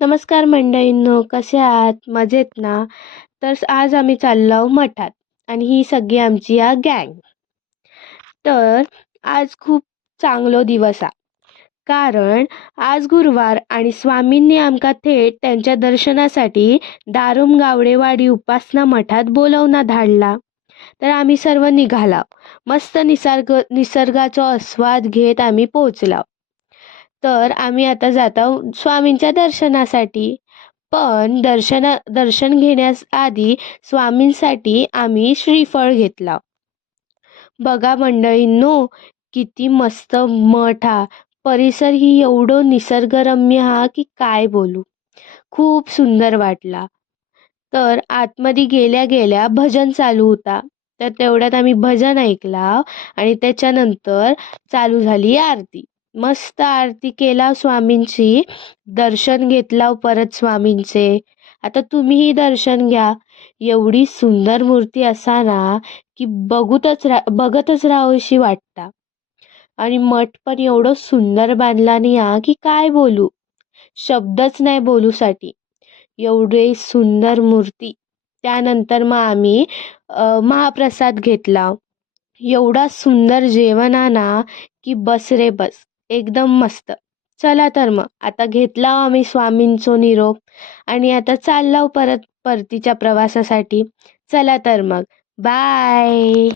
नमस्कार मंडळींनो, कसे आहात? मजेत ना? तर आज आम्ही चाललो आहोत मठात आणि ही सगळी आमची गँग. तर आज खूप चांगलो दिवस हा. कारण आज गुरुवार आणि स्वामींनी आमका थेट त्यांच्या दर्शनासाठी दारुम गावडेवाडी उपासना मठात बोलवणा धाडला. तर आम्ही सर्व निघाला. मस्त निसर्गाचा आस्वाद घेत आम्ही पोहोचलो. तर आम्ही आता जात आहोत स्वामींच्या दर्शनासाठी. पण दर्शन घेण्यास आधी स्वामींसाठी आम्ही श्रीफळ घेतला. बघा मंडळींनो, किती मस्त मठ हा. परिसर ही एवढं निसर्गरम्य हा की काय बोलू. खूप सुंदर वाटला. तर आतमध्ये गेल्या गेल्या भजन चालू होता. तर तेवढ्यात आम्ही भजन ऐकला आणि त्याच्यानंतर चालू झाली आरती. मस्त आरती केला स्वामींची, दर्शन घेतला परत स्वामींचे. आता तुम्हीही दर्शन घ्या. एवढी सुंदर मूर्ती असा ना की बघतच राहावीशी वाटता. आणि मठ पण एवढं सुंदर बांधला नाही हा की काय बोलू. शब्दच नाही बोलूसाठी. एवढे सुंदर मूर्ती. त्यानंतर मग आम्ही महाप्रसाद घेतला. एवढा सुंदर जेवण हा ना की बस रे बस. एकदम मस्त. चला तर मग आता घेतला आम्ही स्वामींचो निरोप आणि आता चाललो परत परतीच्या प्रवासासाठी. चला तर मग बाय.